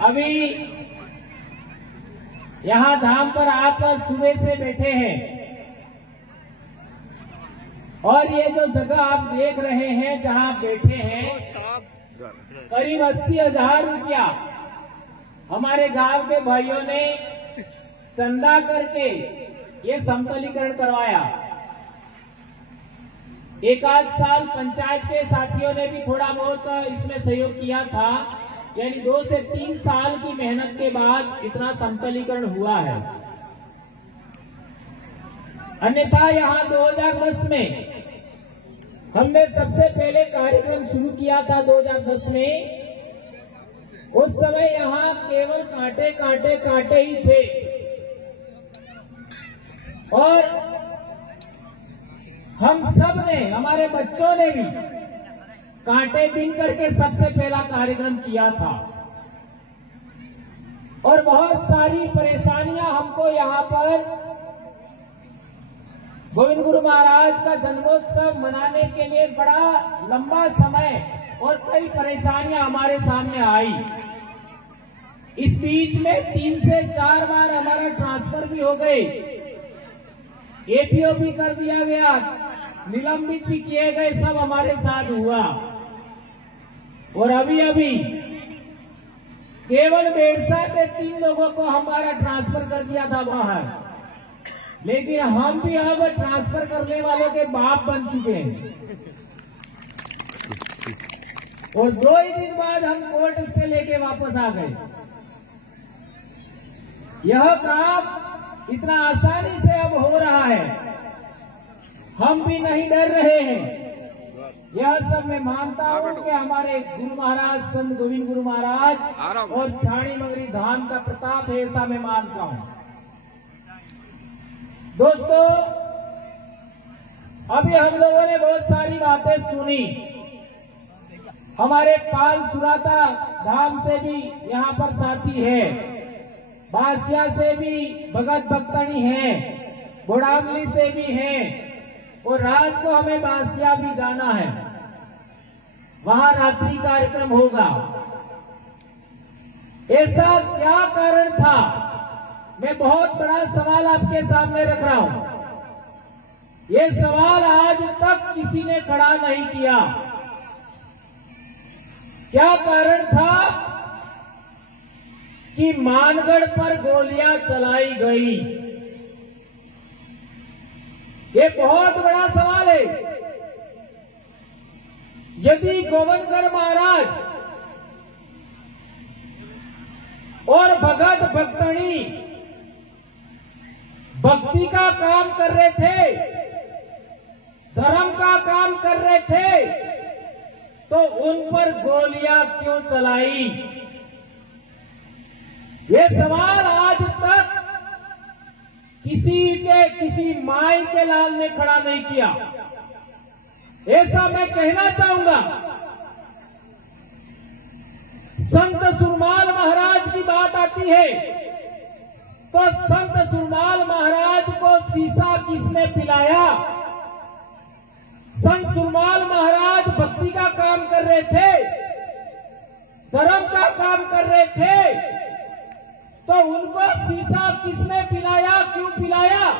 अभी यहाँ धाम पर आप सुबह से बैठे हैं और ये जो जगह आप देख रहे हैं जहाँ आप बैठे हैं, करीब 80,000 रुपया हमारे गांव के भाइयों ने चंदा करके ये समतलीकरण करवाया। एक आध साल पंचायत के साथियों ने भी थोड़ा बहुत इसमें सहयोग किया था, यानी 2 से 3 साल की मेहनत के बाद इतना समतलीकरण हुआ है। अन्यथा यहाँ 2010 में हमने सबसे पहले कार्यक्रम शुरू किया था 2010 में। उस समय यहाँ केवल कांटे कांटे कांटे ही थे और हम सब ने, हमारे बच्चों ने भी कांटे बीन करके सबसे पहला कार्यक्रम किया था और बहुत सारी परेशानियां हमको यहाँ पर गोविंद गुरु महाराज का जन्मोत्सव मनाने के लिए बड़ा लंबा समय और कई परेशानियां हमारे सामने आई। इस बीच में 3 से 4 बार हमारा ट्रांसफर भी हो गए, एपीओ भी कर दिया गया, निलंबित भी किए गए, सब हमारे साथ हुआ। और अभी अभी केवल बेड़सा के 3 लोगों को हमारा ट्रांसफर कर दिया था बाहर, लेकिन हम भी अब ट्रांसफर करने वालों के बाप बन चुके हैं। और 2 ही दिन बाद हम कोर्ट स्टे लेके वापस आ गए। यह काम इतना आसानी से अब हो रहा है, हम भी नहीं डर रहे हैं। यह सब मैं मानता हूं कि हमारे गुरु महाराज संत गोविंद गुरु महाराज और छाणी मंगरी धाम का प्रताप है, ऐसा मैं मानता हूं। दोस्तों, अभी हम लोगों ने बहुत सारी बातें सुनी। हमारे पाल सुराता धाम से भी यहाँ पर साथी है, बासिया से भी भगत भक्तनी है, बुढ़ावली से भी है और रात को हमें बासिया भी जाना है, वहां रात्रि कार्यक्रम होगा। ऐसा क्या कारण था? मैं बहुत बड़ा सवाल आपके सामने रख रहा हूं। ये सवाल आज तक किसी ने खड़ा नहीं किया। क्या कारण था कि मानगढ़ पर गोलियां चलाई गई? ये बहुत बड़ा सवाल है। यदि गोविंदगढ़ महाराज और भगत भक्तनी भक्ति का काम कर रहे थे, धर्म का काम कर रहे थे, तो उन पर गोलियां क्यों चलाई? ये सवाल आज तक किसी माई के लाल ने खड़ा नहीं किया। ऐसा मैं कहना चाहूंगा। संत सुरमाल महाराज की बात आती है तो संत सुरमाल महाराज को शीशा किसने पिलाया? संत सुरमाल महाराज भक्ति का काम कर रहे थे, धर्म का काम कर रहे थे, तो उनको शीशा किसने पिलाया, क्यों पिलाया?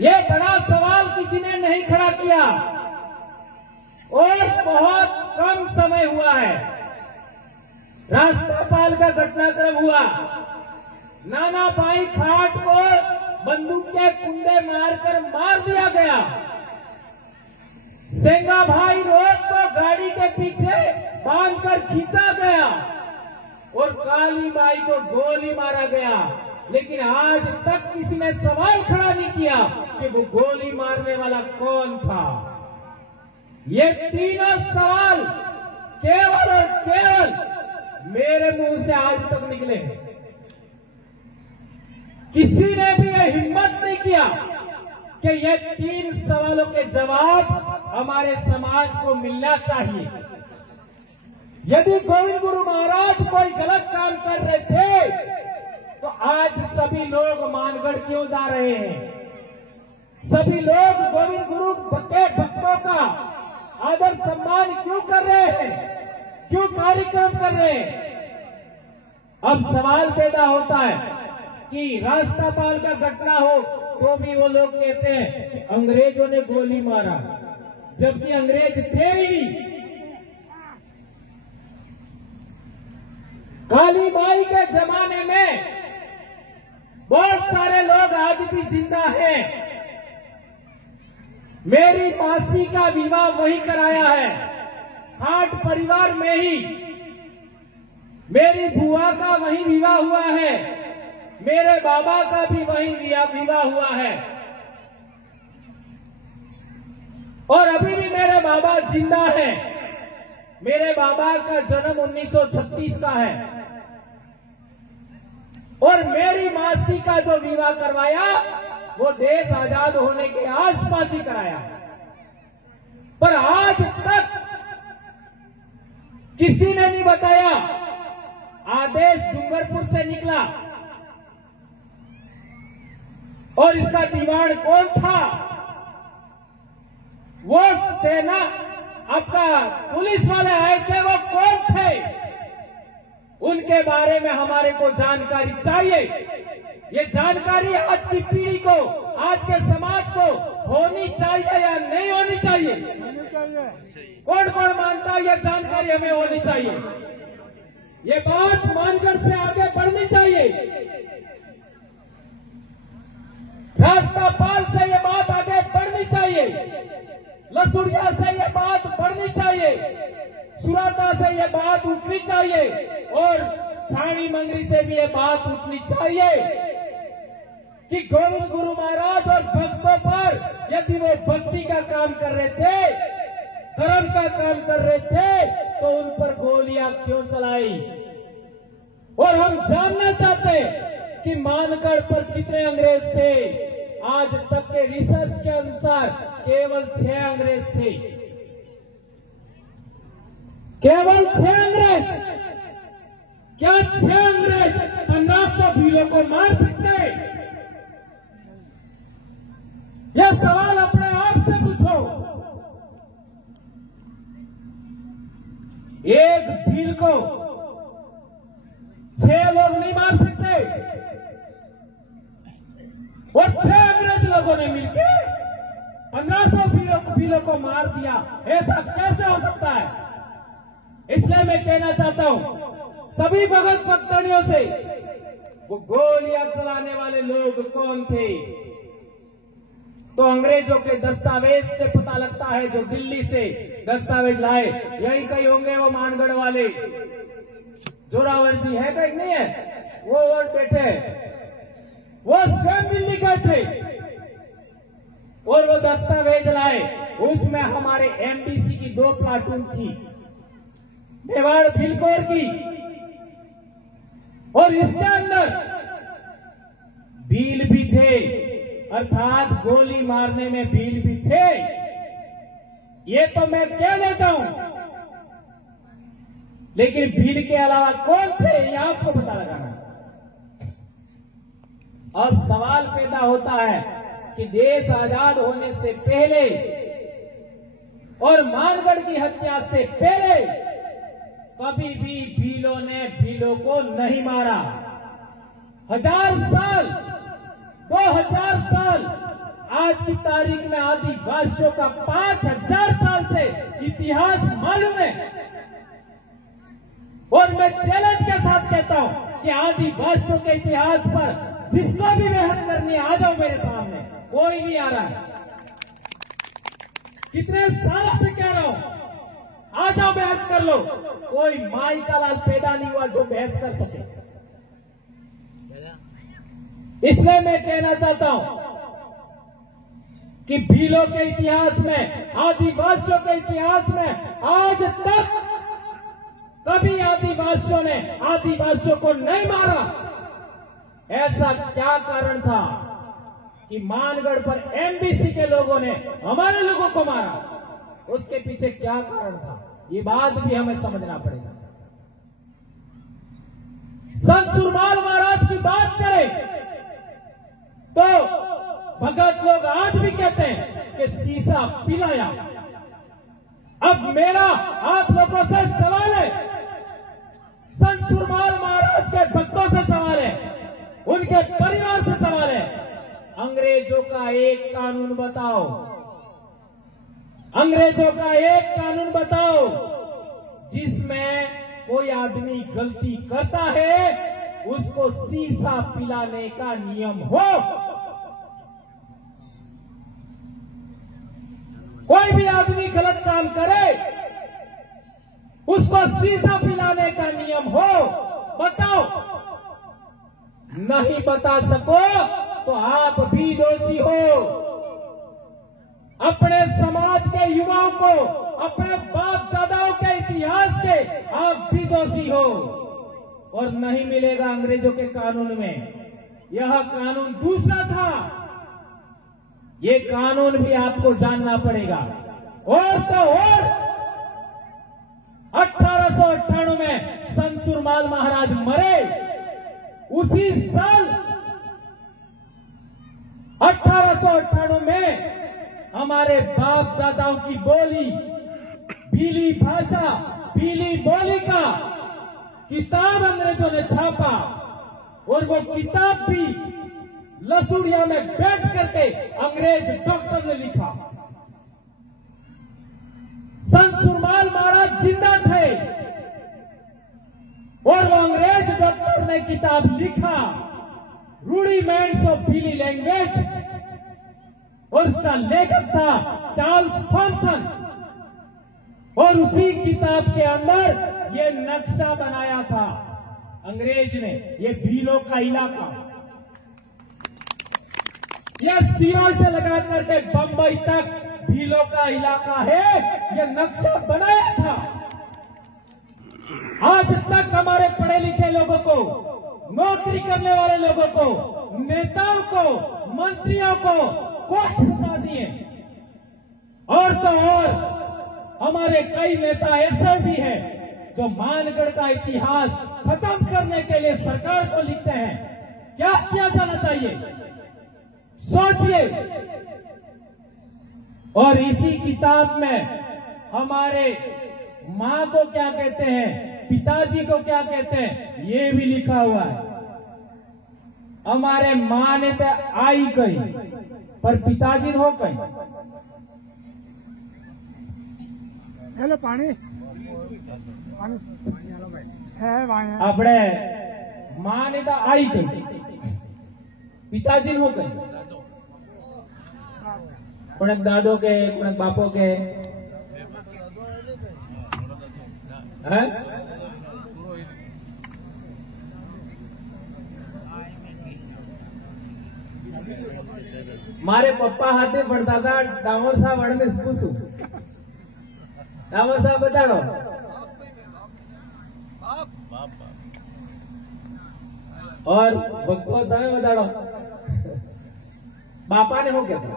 ये बड़ा सवाल किसी ने नहीं खड़ा किया और बहुत कम समय हुआ है। राष्ट्रपाल का घटनाक्रम हुआ, नाना भाई खाट को बंदूक के कुंडे मारकर मार दिया गया। सेंगा भाई रोड को गाड़ी के पीछे बांधकर खींचा गया और काली बाई को गोली मारा गया। लेकिन आज तक किसी ने सवाल खड़ा नहीं किया कि वो गोली मारने वाला कौन था। ये तीनों सवाल केवल और केवल मेरे मुंह से आज तक निकले हैं। किसी ने भी ये हिम्मत नहीं किया कि ये 3 सवालों के जवाब हमारे समाज को मिलना चाहिए। यदि गोविंद गुरु महाराज कोई गलत काम कर रहे थे तो आज सभी लोग मानगढ़ क्यों जा रहे हैं? सभी लोग गोविंद गुरु के भक्तों का आदर सम्मान क्यों कर रहे हैं? क्यों कार्यक्रम कर रहे हैं? अब सवाल पैदा होता है कि राष्ट्रपाल का घटना हो तो भी वो लोग कहते हैं कि अंग्रेजों ने गोली मारा, जबकि अंग्रेज थे ही नहीं। काली माई के जमाने में बहुत सारे लोग आज भी जिंदा हैं। मेरी मासी का विवाह वही कराया है, हाट परिवार में ही। मेरी बुआ का वही विवाह हुआ है, मेरे बाबा का भी वही विवाह हुआ है, और अभी भी मेरे बाबा जिंदा है। मेरे बाबा का जन्म 1936 का है, और मेरी मासी का जो विवाह करवाया वो देश आजाद होने के आसपास ही कराया। पर आज तक किसी ने नहीं बताया। आदेश डूंगरपुर से निकला और इसका दीवान कौन था? वो सेना आपका पुलिस वाले आए थे, वो कौन थे? उनके बारे में हमारे को जानकारी चाहिए। ये जानकारी आज की पीढ़ी को, आज के समाज को होनी चाहिए या नहीं होनी चाहिए? कौन कौन मानता है ये जानकारी हमें होनी चाहिए? ये बात मानकर से आगे बढ़नी चाहिए। राष्ट्रपाल से ये बात आगे बढ़नी चाहिए, लसुड़िया से ये बात बढ़नी चाहिए, सुराता से ये बात उठनी चाहिए, और छाणी मंगरी से भी ये बात उठनी चाहिए कि गोविंद गुरु महाराज और भक्तों पर यदि वो भक्ति का काम कर रहे थे, धर्म का काम कर रहे थे, तो उन पर गोलियां क्यों चलाई? और हम जानना चाहते हैं कि मानगढ़ पर कितने अंग्रेज थे? आज तक के रिसर्च के अनुसार केवल 6 अंग्रेज थे, केवल 6 अंग्रेज। क्या 6 अंग्रेज 1500 भीलों को मार सकते? यह सवाल अपने आप से पूछो। एक भील को 6 लोग नहीं मार सकते, और 6 अंग्रेज लोगों ने मिलकर 1500 भीलों को मार दिया। ऐसा कैसे हो सकता है? इसलिए मैं कहना चाहता हूं सभी भगत भक्तनियों से, वो गोलियां चलाने वाले लोग कौन थे? तो अंग्रेजों के दस्तावेज से पता लगता है, जो दिल्ली से दस्तावेज लाए, यही कहीं होंगे वो मानगढ़ वाले। जोरावर जी है कहीं नहीं है, वो और बैठे, वो स्वयं दिल्ली गए थे और वो दस्तावेज लाए। उसमें हमारे एमडीसी की 2 प्लाटून थी, मेवाड़ भिलकोर की, और इसके अंदर भील भी थे, अर्थात गोली मारने में भील भी थे। ये तो मैं कह देता हूं, लेकिन भील के अलावा कौन थे ये आपको पता लगाना। अब सवाल पैदा होता है कि देश आजाद होने से पहले और मानगढ़ की हत्या से पहले कभी भी भीलों ने भीलों को नहीं मारा। 1000 साल, 2000 साल, आज की तारीख में आदिवासियों का 5000 साल से इतिहास मालूम है। और मैं चैलेंज के साथ कहता हूं कि आदिवासियों के इतिहास पर जिसको भी बहस करनी है, आ जाओ मेरे सामने, कोई नहीं आ रहा है। कितने सालों से कह रहा हूं, आ जाओ बहस कर लो। कोई माई का लाल पैदा नहीं हुआ जो बहस कर सके। इसलिए मैं कहना चाहता हूं कि भीलों के इतिहास में, आदिवासियों के इतिहास में आज तक कभी आदिवासियों ने आदिवासियों को नहीं मारा। ऐसा क्या कारण था कि मानगढ़ पर एमबीसी के लोगों ने हमारे लोगों को मारा? उसके पीछे क्या कारण था, ये बात भी हमें समझना पड़ेगा। संत सुरमाल महाराज की बात करें तो भगत लोग आज भी कहते हैं कि शीशा पिलाया। अब मेरा आप लोगों से सवाल है, संत सुरमाल महाराज के भक्तों से सवाल है, उनके परिवार से सवाल है, अंग्रेजों का एक कानून बताओ, अंग्रेजों का एक कानून बताओ जिसमें कोई आदमी गलती करता है उसको शीशा पिलाने का नियम हो। कोई भी आदमी गलत काम करे उसको शीशा पिलाने का नियम हो, बताओ। नहीं बता सको तो आप भी दोषी हो। अपने समाज के युवाओं को, अपने बाप दादाओं के इतिहास के आप भी दोषी हो। और नहीं मिलेगा अंग्रेजों के कानून में, यह कानून दूसरा था, ये कानून भी आपको जानना पड़ेगा। और तो और 1898 में संत सुरमाल महाराज मरे, उसी साल 1898 में हमारे बाप दादाओं की बोली, भीली भाषा, भीली बोली का किताब अंग्रेजों ने छापा, और वो किताब भी लसूड़िया में बैठ करके अंग्रेज डॉक्टर ने लिखा। संत सुरमाल महाराज जिंदा थे और वो अंग्रेज डॉक्टर ने किताब लिखा, रूडिमेंट्स ऑफ भीली लैंग्वेज, और उसका लेखक था चार्ल्स थॉमसन। और उसी किताब के अंदर ये नक्शा बनाया था अंग्रेज ने, ये भीलों का इलाका, यह सिरों से लगा करके बंबई तक भीलों का इलाका है, ये नक्शा बनाया था। आज तक हमारे पढ़े लिखे लोगों को, नौकरी करने वाले लोगों को, नेताओं को, मंत्रियों को कोर्ट बता दिए। और तो और हमारे कई नेता ऐसे भी हैं जो मानगढ़ का इतिहास खत्म करने के लिए सरकार को लिखते हैं। क्या किया जाना चाहिए, सोचिए। और इसी किताब में हमारे मां को क्या कहते हैं, पिताजी को क्या कहते हैं, ये भी लिखा हुआ है। हमारे मां ने तो आई कही पर पिताजी हो कहीं। हेलो पानी है अपने मां ने तो आई कही, पिताजी हो कहीं। कोणक दादो के, कोणक बापो के हैं? मारे पप्पा हाथे पड़ता था डामोर साहब अड़ में पूछू, डामोर साहब बताड़ो। और भक्तो તમે बताड़ो, बापा ने हो क्या था,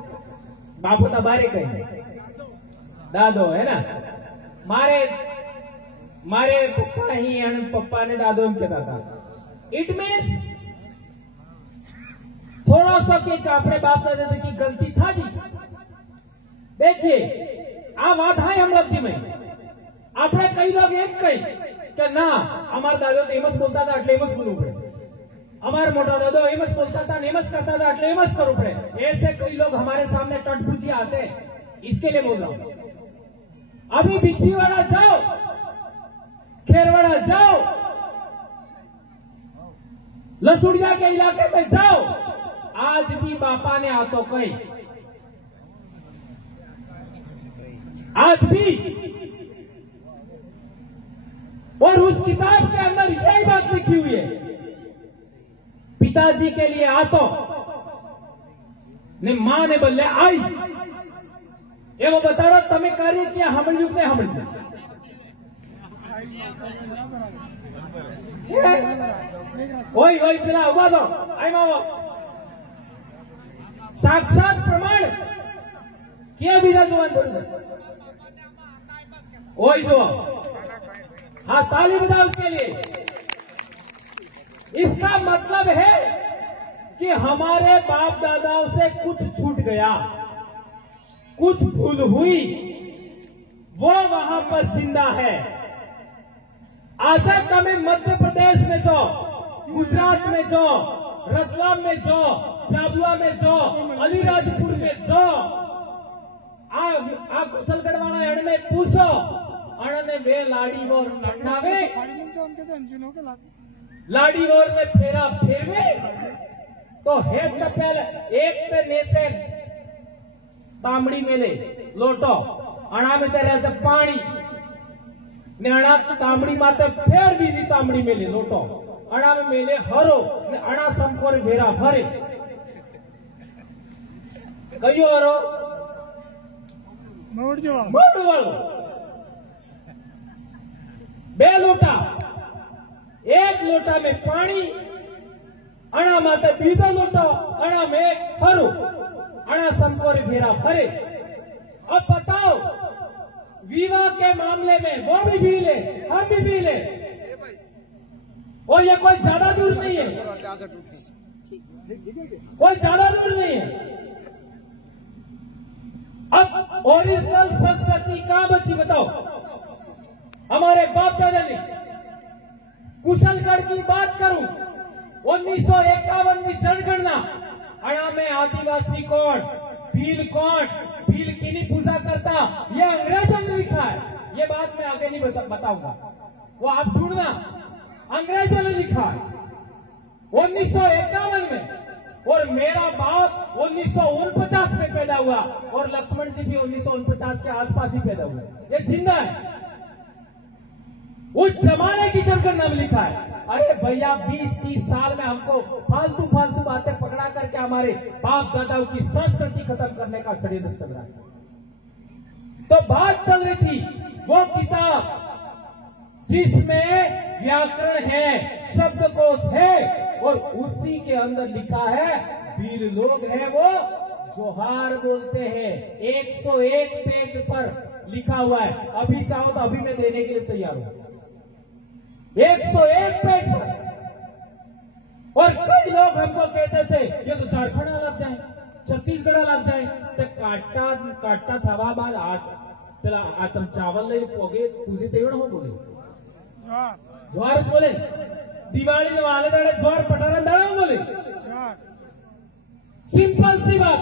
बापू तो बारे कहे दादो है ना, मारे पप्पा ही पप्पा ने दादो एम कहता था। इट मीन्स थोड़ा सा के अपने बाप दादा की गलती था जी। देखिए आ बात है हम लब्धि में अपने कई लोग एक कही कि ना हमारा दादो तो एमस बोलता था એટલે एमस बोलવું પડે, हमारा मोटा दादो एमस बोलता था एमस करता था એટલે एमस करવું પડે। ऐसे कई लोग हमारे सामने टटपूची आते हैं, इसके लिए बोल रहा हूं। अभी बिच्छीवाड़ा जाओ, खेरवाड़ा जाओ, लसुड़िया के इलाके में जाओ, आज भी बापा ने आतो कही, आज भी। और उस किताब के अंदर यही बात लिखी हुई है, पिताजी के लिए आतो ने मां ने बदले आई। ये वो बता रहा तमे कार्य किया हमल युग ने हमल ओई ओई पेला उभा दो आई माओ साक्षात प्रमाण किया बीजा जुवान ओई जो हाँ ताली बजाओ उसके लिए। इसका मतलब है कि हमारे बाप दादाओं से कुछ छूट गया, कुछ भूल हुई, वो वहां पर जिंदा है। आजा તમે मध्य प्रदेश में जाओ, गुजरात में जाओ, रतलाम में जाओ, झाबुआ में जाओ, अलीराजपुर में जाओ, आ कुशलगढ़ वाला एने पूछो अने वे लाड़ी वोर नंडावे, लाड़ी वोर ने फेरा फेरवे तो हेत तो पहले एक ते नेसे तांबड़ी मेले लोटो अणा में रहते पानी ने अणा तांबड़ी माते फेर बीजी तांबड़ी मेले लोटो अणा में मेले हरो ने अणा संकोर भेरा भरे कयो हरो मोड़ वालो बे लोटा, एक लोटा में पानी अणा माते बीजो लोटो अणा में हरो अणा संकोर भेरा भरे। अब बताओ विवाह के मामले में वो भी पी ले, हम भी पी ले, और ये कोई ज्यादा दूर नहीं है, कोई ज्यादा दूर नहीं है। अब ओरिजिनल संस्कृति कहां बची बताओ? हमारे बाप दादा ने कुशलगढ़ की बात करूं 1951 की जनगणना अणा में आदिवासी कौन, भील कौन, भील की नहीं पूजा करता, ये अंग्रेजों ने लिखा है। ये बात मैं आगे नहीं बताऊंगा, वो आप ढूंढना, अंग्रेजों ने लिखा है 1951 में। और मेरा बाप 1949 में पैदा हुआ और लक्ष्मण जी भी 1949 के आसपास ही पैदा हुए, ये जिंदा है। उस जमाने की जनगणना में लिखा है। अरे भैया 20-30 साल में हमको फालतू बातें पकड़ा करके हमारे बाप दादाओं की संस्कृति खत्म करने का षड्यंत्र चल रहा है। तो बात चल रही थी वो किताब जिसमें व्याकरण है, शब्दकोश है, और उसी के अंदर लिखा है वीर लोग हैं वो जोहार बोलते हैं। 101 पेज पर लिखा हुआ है। अभी चाहो तो अभी मैं देने के लिए तैयार हूं, 101 पेज पर। और कई लोग हमको कहते थे ये तो झारखंड अलग जाए, छत्तीसगढ़ अलग जाए, तो काटता थवा बाद पेला आतम चावल ले पोगे तुझे तेवड़ हो बोले ज्वार बोले, दिवाली में वाले दाड़े ज्वार पटारा दाड़ा बोले, सिंपल सी बात।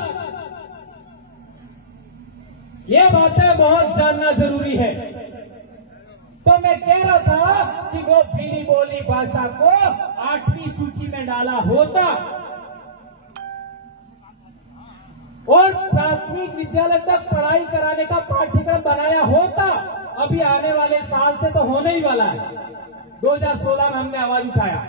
ये बातें बहुत जानना जरूरी है। तो मैं कह रहा था कि वो भीली बोली भाषा को 8वीं सूची में डाला होता और प्राथमिक विद्यालय तक पढ़ाई कराने का पाठ्यक्रम बनाया होता। अभी आने वाले साल से तो होने ही वाला है। 2016 में हमने आवाज उठाया